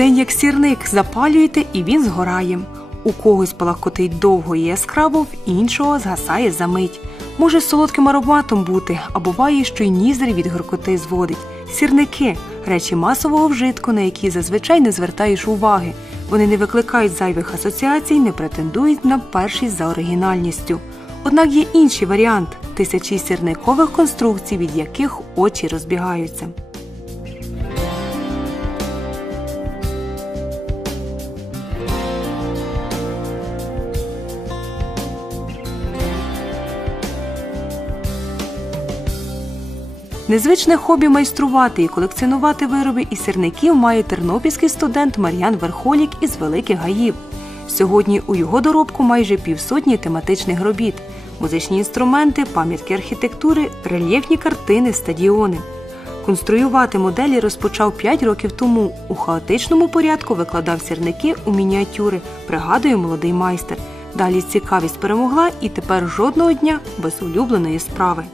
День як сірник запалюєте і він згорає. У когось палахкотить довго і яскраво, в іншого згасає за мить. Може з солодким ароматом бути, а буває, що й ніздрі від гіркоти зводить. Сірники речі масового вжитку, на які зазвичай не звертаєш уваги. Вони не викликають зайвих асоціацій, не претендують на першість за оригінальністю. Однак є інший варіант тисячі сірникових конструкцій, від яких очі розбігаються. Незвичне хобі майструвати і колекціонувати вироби із сірників має тернопільський студент Мар'ян Верхолік із Великих Гаїв. Сьогодні у його доробку майже півсотні тематичних робіт, музичні інструменти, пам'ятки архітектури, рельєфні картини, стадіони. Конструювати моделі розпочав 5 років тому. У хаотичному порядку викладав сірники у мініатюри, пригадує молодий майстер. Далі цікавість перемогла і тепер жодного дня без улюбленої справи.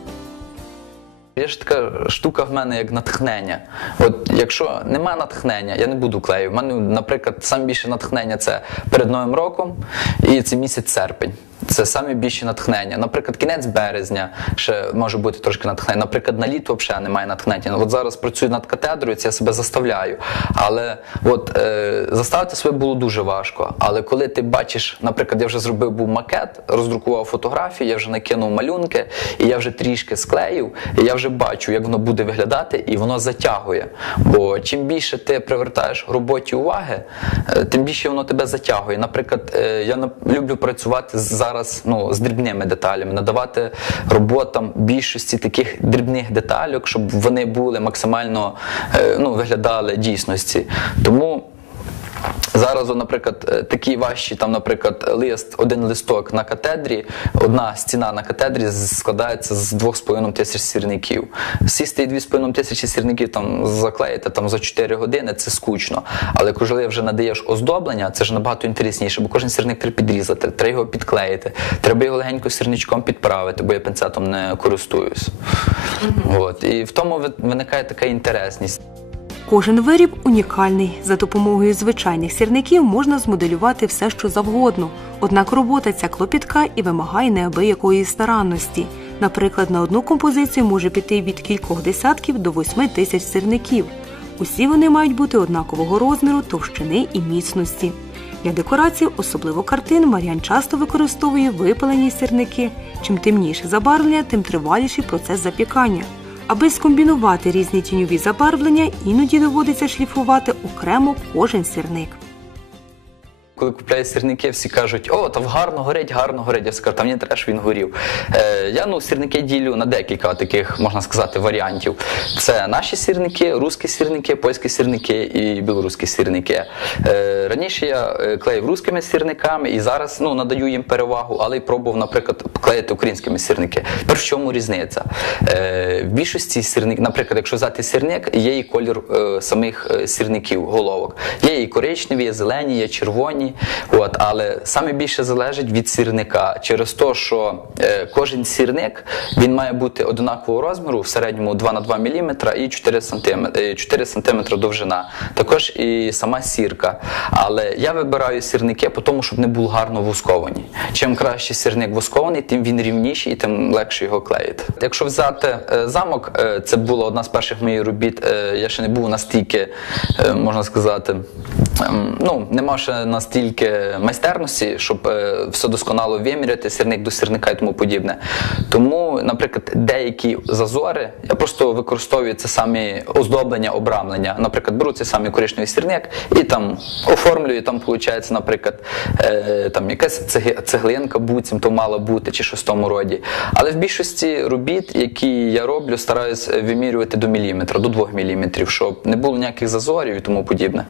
Є ж така штука в мене як натхнення. От якщо немає натхнення, я не буду клею. У мене, наприклад, саме більше натхнення це перед Новим роком і це місяць серпень. Це саме більше натхнення. Наприклад, кінець березня ще може бути трошки натхнення. Наприклад, на літо взагалі немає натхнення. От зараз працюю над катедрою, це я себе заставляю. Але от е, заставити себе було дуже важко. Але коли ти бачиш, наприклад, я вже зробив був макет, роздрукував фотографії, я вже накинув малюнки, і я вже трішки склеїв, і я вже бачу, як воно буде виглядати, і воно затягує. Бо чим більше ти привертаєш роботі уваги, е, тим більше воно тебе затягує. Наприклад, е, я люблю працювати зараз зараз ну, з дрібними деталями, надавати роботам більшості таких дрібних деталюк, щоб вони були максимально е, ну, виглядали дійсності. Тому. Зараз, наприклад, е, такі важчі, там, наприклад, лист, один листок на катедрі, одна стіна на катедрі складається з 2,5 тисяч сірників. Сісти і 2,5 тисячі сірників там заклеїти там, за 4 години це скучно. Але коли вже надаєш оздоблення, це ж набагато інтересніше, бо кожен сірник треба підрізати, треба його підклеїти, треба його легенько сірничком підправити, бо я пінцетом не користуюсь. Mm-hmm. От. І в тому виникає така інтересність. Кожен виріб унікальний. За допомогою звичайних сірників можна змоделювати все, що завгодно. Однак робота ця клопітка і вимагає неабиякої старанності. Наприклад, на одну композицію може піти від кількох десятків до восьми тисяч сірників. Усі вони мають бути однакового розміру, товщини і міцності. Для декорації, особливо картин, Мар'ян часто використовує випалені сірники. Чим темніше забарвлення, тим триваліший процес запікання. Аби скомбінувати різні тіньові забарвлення, іноді доводиться шліфувати окремо кожен сірник. Коли купляю сірники, всі кажуть, о, там гарно горить, гарно горить. Я скажу, там мені щоб він горів. Е, Я ну, сірники ділю на декілька таких, можна сказати, варіантів. Це наші сірники, русські сірники, польські сірники і білоруські сірники. Е, Раніше я е, клеїв русскими сірниками і зараз ну, надаю їм перевагу, але й пробував, наприклад, клеїти українськими сірники. Тепер в чому різниця? Е, В більшості сірник, наприклад, якщо взяти сірник, є і колір е, самих е, сірників, головок. Є і коричневі, є зелені, є червоні рівні. От, Але саме більше залежить від сірника через те, що е, кожен сірник він має бути однакового розміру, в середньому 2 на 2 мм і 4 см, 4 см довжина. Також і сама сірка. Але я вибираю сірники, тому щоб не були гарно восковані. Чим краще сірник воскований, тим він рівніший і тим легше його клеїти. Якщо взяти е, замок, е, це була одна з перших моїх робіт. Е, я ще не був настільки, е, можна сказати, ем, ну, не мав ще настільки стільки майстерності, щоб е, все досконало виміряти, сірник до сірника і тому подібне. Тому, наприклад, деякі зазори я просто використовую це самі оздоблення, обрамлення. Наприклад, беру цей самий коричневий сірник і там оформлюю, там виходить, наприклад, е, там якась цеглинка буцім, мала бути чи щось в тому роді. Але в більшості робіт, які я роблю, стараюсь вимірювати до міліметра, до двох міліметрів, щоб не було ніяких зазорів і тому подібне.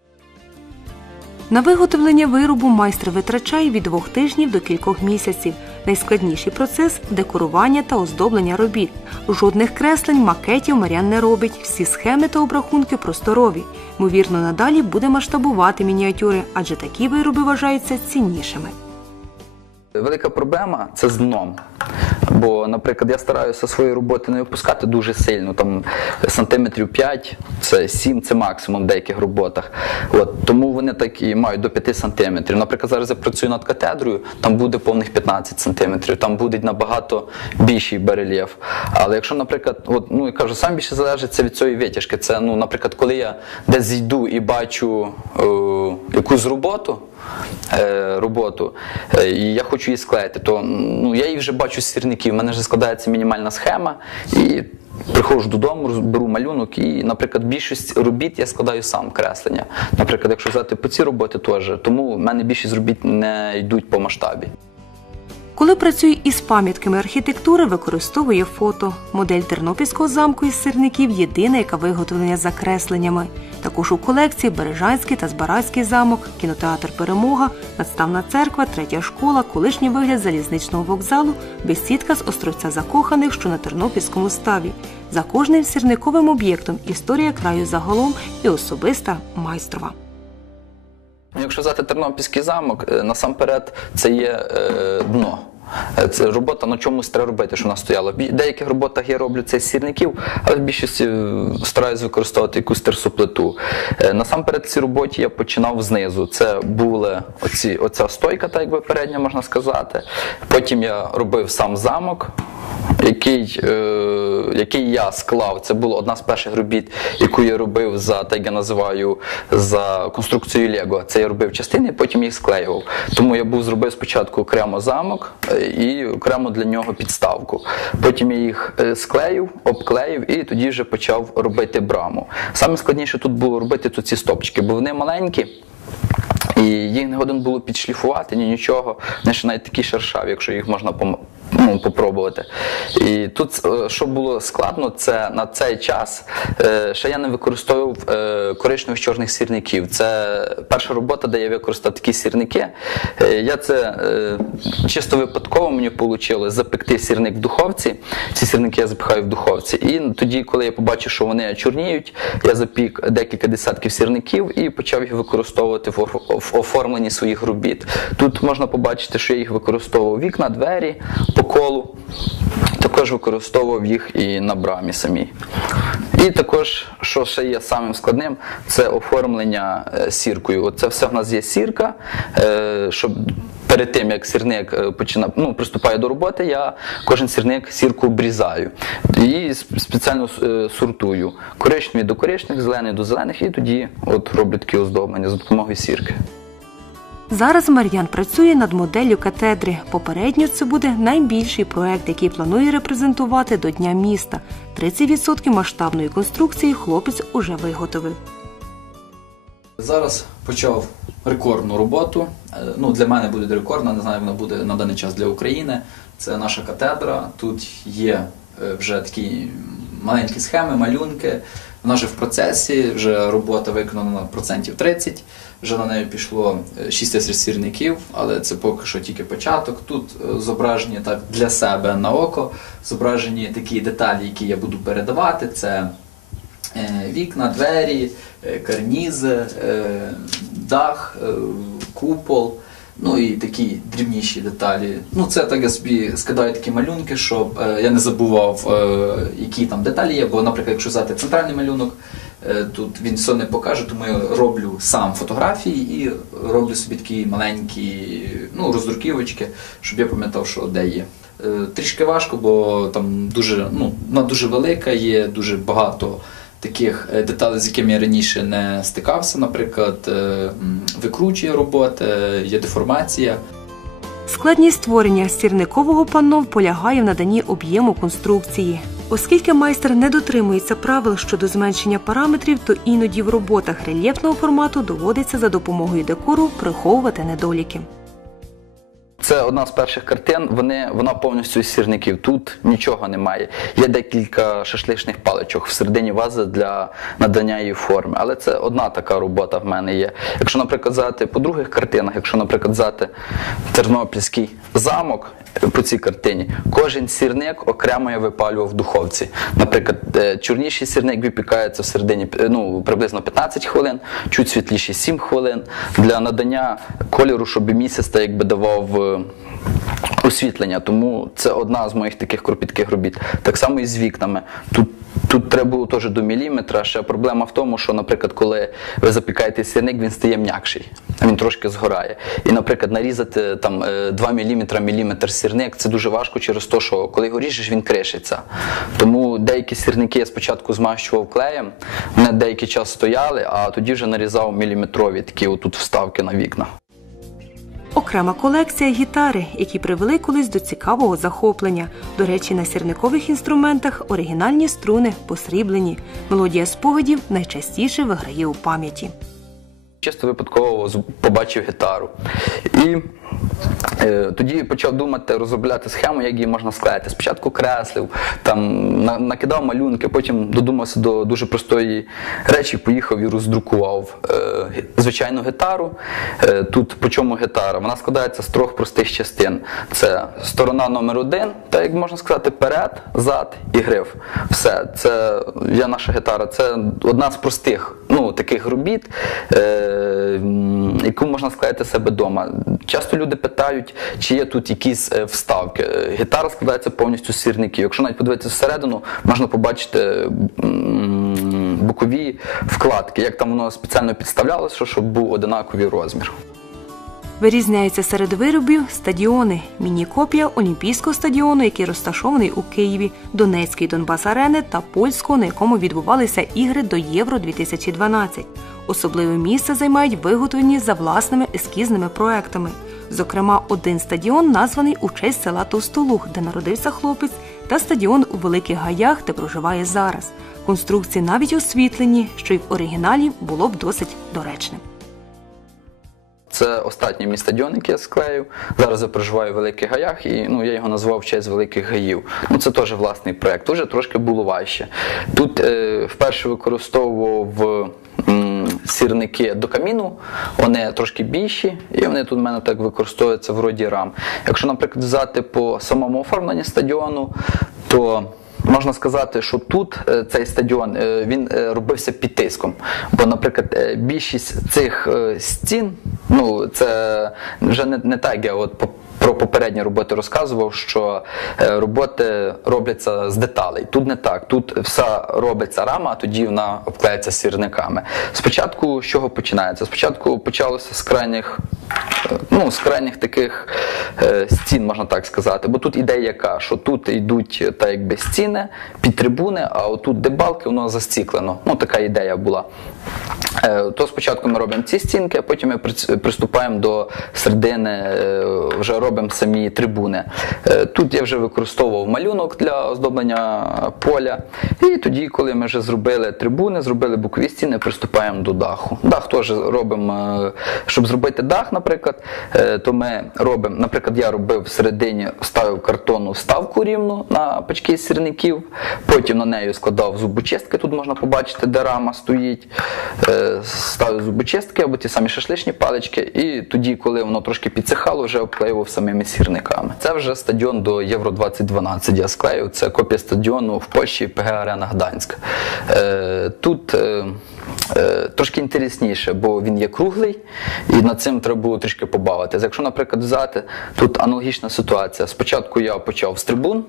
На виготовлення виробу майстер витрачає від двох тижнів до кількох місяців. Найскладніший процес декорування та оздоблення робіт. Жодних креслень, макетів Марян не робить. Всі схеми та обрахунки просторові. Ймовірно, надалі буде масштабувати мініатюри, адже такі вироби вважаються ціннішими. Велика проблема це з дном. Бо наприклад, я стараюся свої роботи не випускати дуже сильно, там сантиметрів 5, це 7, це максимум в деяких роботах. От, тому вони так і мають до 5 сантиметрів. Наприклад, зараз я працюю над катедрою, там буде повних 15 сантиметрів, там буде набагато більший барельєф. Але якщо, наприклад, от, ну я кажу, сам більше залежить це від цієї витяжки. Це, ну, наприклад, коли я десь зійду і бачу е, якусь роботу, роботу, е, і я хочу її склеїти, то ну, я її вже бачу з сірників. У мене вже складається мінімальна схема. І приходжу додому, беру малюнок, і, наприклад, більшість робіт я складаю сам креслення. Наприклад, якщо взяти по ці роботи теж, тому в мене більшість робіт не йдуть по масштабі. Коли працює із пам'ятками архітектури, використовує фото. Модель Тернопільського замку із сирників єдина, яка виготовлена за кресленнями. Також у колекції Бережанський та Збаразький замок, кінотеатр Перемога, надставна церква, третя школа, колишній вигляд залізничного вокзалу, бесідка з островця закоханих, що на Тернопільському ставі. За кожним сірниковим об'єктом історія краю загалом і особиста майстрова. Якщо взяти Тернопільський замок, е, насамперед це є е, дно. Е, Це робота на чомусь треба робити, що вона стояла. В деяких роботах я роблю це з сірників, але в більшості е, стараюсь використовувати якусь терсоплиту. Е, Насамперед цій роботі я починав знизу. Це була оці, оця стойка, так якби передня можна сказати. Потім я робив сам замок. Який, е, який я склав, це була одна з перших робіт, яку я робив за так я називаю за конструкцією Лего. Це я робив частини, потім їх склеював. Тому я був зробив спочатку окремо замок е, і окремо для нього підставку. Потім я їх е, склеїв, обклеїв і тоді вже почав робити браму. Саме складніше тут було робити тут ці стопчики, бо вони маленькі. І їх не годин було підшліфувати, ні нічого. Вони ще навіть такі шершаві, якщо їх можна ну, попробувати. І тут, е, що було складно, це на цей час е, ще я не використовував е, коричневих чорних сірників. Це перша робота, де я використав такі сірники. Я це чисто випадково мені вийшло запекти сірник в духовці. Ці сірники я запихаю в духовці. І тоді, коли я побачив, що вони чорніють, я запік декілька десятків сірників і почав їх використовувати в оформленні своїх робіт. Тут можна побачити, що я їх використовував вікна, двері колу. Також використовував їх і на брамі самій. І також, що ще є самим складним, це оформлення е, сіркою. Оце все в нас є сірка, е, щоб перед тим, як сірник е, почина, ну, приступає до роботи, я кожен сірник сірку обрізаю і спеціально сортую. Коричневі до коричневих, зелений до зелених, і тоді от роблю такі оздоблення за допомогою сірки. Зараз Мар'ян працює над моделлю катедри. Попередньо це буде найбільший проект, який планує репрезентувати до Дня міста. 30% масштабної конструкції хлопець уже виготовив. Зараз почав рекордну роботу. Е, Ну, для мене буде рекордна, не знаю, вона буде на даний час для України. Це наша катедра. Тут є е, вже такі маленькі схеми, малюнки. Вона вже в процесі, вже робота виконана на процентів 30. Вже на неї пішло 6 тисяч сірників, але це поки що тільки початок. Тут е, зображені так для себе на око, зображені такі деталі, які я буду передавати. Це Е, вікна, двері, е, карнізи, е, дах, е, купол. Ну і такі дрібніші деталі. Ну, це так я собі скидаю такі малюнки, щоб е, я не забував, е, які там деталі є. Бо, наприклад, якщо взяти центральний малюнок, е, тут він все не покаже, тому я роблю сам фотографії і роблю собі такі маленькі ну, роздруківочки, щоб я пам'ятав, що де є. Е, Трішки важко, бо там дуже, ну, вона дуже велика, є дуже багато таких е, деталей, з якими я раніше не стикався. Наприклад, е, викручує роботи, є деформація. Складність створення сірникового панно полягає в наданні об'єму конструкції. Оскільки майстер не дотримується правил щодо зменшення параметрів, то іноді в роботах рельєфного формату доводиться за допомогою декору приховувати недоліки. Це одна з перших картин. Вони, вона повністю із сірників. Тут нічого немає. Є декілька шашличних паличок всередині вази для надання її форми. Але це одна така робота в мене є. Якщо, наприклад, взяти по других картинах, якщо, наприклад, взяти Тернопільський замок е, по цій картині, кожен сірник окремо я випалював в духовці. Наприклад, е, чорніший сірник випікається всередині е, ну, приблизно 15 хвилин, чуть світліший 7 хвилин. Для надання кольору, щоб місяць так якби давав. Е, освітлення, тому це одна з моїх таких кропітких робіт. Так само і з вікнами. Тут Тут треба було теж до міліметра. Ще проблема в тому, що, наприклад, коли ви запікаєте сірник, він стає м'якший, він трошки згорає. І, наприклад, нарізати там 2 мм міліметр сірник це дуже важко через те, що коли його ріжеш, він кришиться. Тому деякі сірники я спочатку змащував клеєм, вони деякий час стояли, а тоді вже нарізав міліметрові такі отут вставки на вікна. Окрема колекція гітари, які привели колись до цікавого захоплення. До речі, на сірникових інструментах оригінальні струни посріблені. Мелодія спогадів найчастіше виграє у пам'яті. Чисто випадково побачив гітару. І е, тоді почав думати, розробляти схему, як її можна склеїти. Спочатку креслив, там на- накидав малюнки, потім додумався до дуже простої речі, поїхав і роздрукував е, звичайну гітару. Е, тут по чому гітара? Вона складається з трьох простих частин: це сторона номер один, та як можна сказати, перед, зад і гриф. Все, це я наша гітара. Це одна з простих ну, таких робіт, е, яку можна склеїти себе вдома. Часто люди питають, чи є тут якісь е, вставки. Гітара складається повністю з сірників. Якщо навіть подивитися всередину, можна побачити бокові вкладки, як там воно спеціально підставлялося, щоб був одинаковий розмір. Вирізняються серед виробів стадіони, міні-копія Олімпійського стадіону, який розташований у Києві, Донецький Донбас Арени та польського, на якому відбувалися ігри до Євро 2012. Особливе місце займають виготовлені за власними ескізними проектами. Зокрема, один стадіон названий у честь села Товстолуг, де народився хлопець, та стадіон у Великих Гаях, де проживає зараз. Конструкції навіть освітлені, що й в оригіналі було б досить доречним. Це останній мій стадіон, який я склеїв. Зараз я проживаю в Великих Гаях, і ну, я його назвав в честь Великих Гаїв. Ну, це теж власний проєкт. Тут вже трошки було важче. Тут е, вперше використовував сірники до каміну, вони трошки більші, і вони тут в мене так використовуються в роді рам. Якщо, наприклад, взяти по самому оформленні стадіону, то Можна сказати, що тут е, цей стадіон е, він е, робився під тиском. Бо, наприклад, більшість цих стін, ну це вже не, не так, я от про попередні роботи розказував, що роботи робляться з деталей. Тут не так. Тут все робиться рама, а тоді вона обклеїться сірниками. Спочатку з чого починається? Спочатку почалося з крайніх, ну, з крайніх таких е, стін, можна так сказати. Бо тут ідея яка, що тут йдуть е, так якби стіни під трибуни, а отут де балки, воно застіклено. Ну, така ідея була. Е, То спочатку ми робимо ці стінки, а потім ми приступаємо до середини, е, вже робимо самі трибуни. Е, Тут я вже використовував малюнок для оздоблення поля. І тоді, коли ми вже зробили трибуни, зробили бокові стіни, приступаємо до даху. Дах теж робимо, щоб зробити дах, наприклад, то ми робимо, наприклад, я робив всередині, ставив картонну вставку рівну на пачки сірників, потім на неї складав зубочистки, тут можна побачити, де рама стоїть. Е, Ставив зубочистки або ті самі шашличні палички, і тоді, коли воно трошки підсихало, вже обклеював самими сірниками. Це вже стадіон до Євро 2012 я склеїв. Це копія стадіону в Польщі ПГ Арена Гданськ. Е, Тут е, трошки інтересніше, бо він є круглий, і над цим треба було трішки побавитися. Якщо, наприклад, взяти, тут аналогічна ситуація. Спочатку я почав з трибун,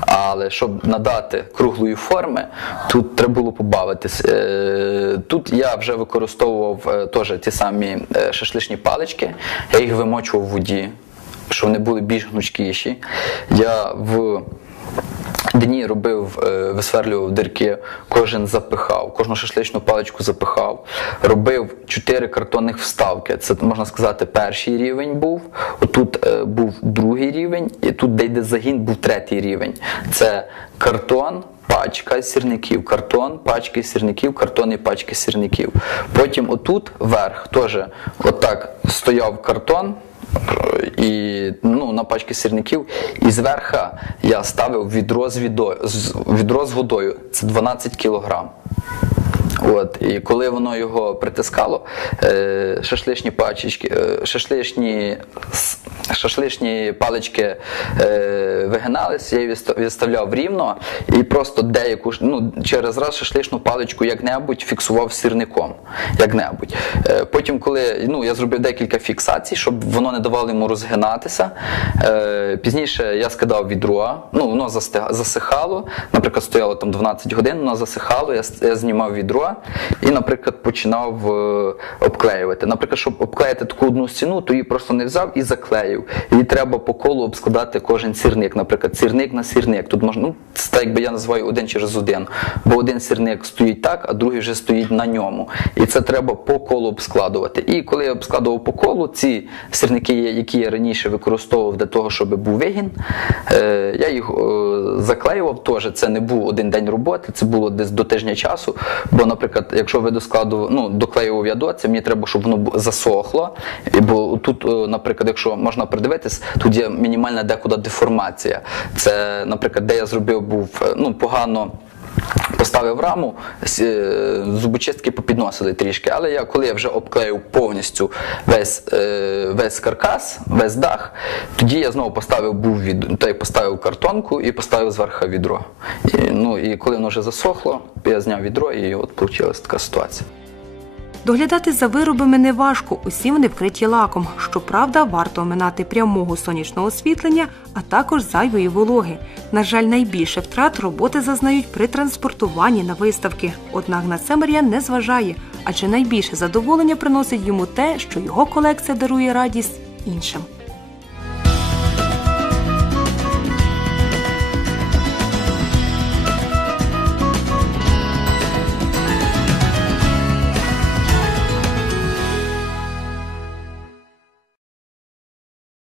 але щоб надати круглої форми, тут треба було побавитись. Тут я вже використовував е, теж ті самі е, шашличні палички, я їх вимочував в воді, щоб вони були більш гнучкіші. Я в Дні робив, е, висверлював дирки, кожен запихав, кожну шашличну паличку запихав. Робив чотири картонних вставки. Це можна сказати, перший рівень був. Отут був другий рівень, і тут, де йде загін, був третій рівень. Це картон. Пачка сірників, картон, пачки сірників, картон і пачки сірників. Потім отут вверх теж отак стояв картон, і ну, на пачки сірників. І зверху я ставив відро з, відо, з, відро з водою. Це 12 кілограм. От, і коли воно його притискало, е, шашличні пачечки, е, шашличні шашличні палички е, вигинались, я її виставляв рівно і просто деяку ну, через раз шашличну паличку як-небудь фіксував сірником. Як-небудь. Е, потім, коли ну, я зробив декілька фіксацій, щоб воно не давало йому розгинатися. Е, пізніше я скидав відро, ну, воно засихало, наприклад, стояло там 12 годин, воно засихало, я, я знімав відро і, наприклад, починав е, обклеювати. Наприклад, щоб обклеїти таку одну стіну, то її просто не взяв і заклеїв. Її треба по колу обскладати кожен сірник, наприклад, сірник на сірник. Тут можна, ну, це якби я називаю один через один. Бо один сірник стоїть так, а другий вже стоїть на ньому. І це треба по колу обскладувати. І коли я обскладував по колу, ці сірники, які я раніше використовував для того, щоб був вигін, е, я їх е, заклеював теж. Це не був один день роботи, це було десь до тижня часу. Бо, наприклад, якщо ви до складу ну, доклеював я до це, мені треба, щоб воно засохло. І бо тут, е, наприклад, якщо можна придивитись, тут є мінімальна декуди деформація. Це, наприклад, де я зробив був е, ну, погано. Поставив раму, е, зубочистки попідносили трішки, але я коли я вже обклеїв повністю весь, е, весь каркас, весь дах, тоді я знову поставив був від, та й поставив картонку і поставив зверху відро. І, ну, і коли воно вже засохло, я зняв відро і от вийшла така ситуація. Доглядати за виробами не важко, усі вони вкриті лаком. Щоправда, варто оминати прямого сонячного освітлення, а також зайвої вологи. На жаль, найбільше втрат роботи зазнають при транспортуванні на виставки. Однак на це Мар'ян не зважає, адже найбільше задоволення приносить йому те, що його колекція дарує радість іншим.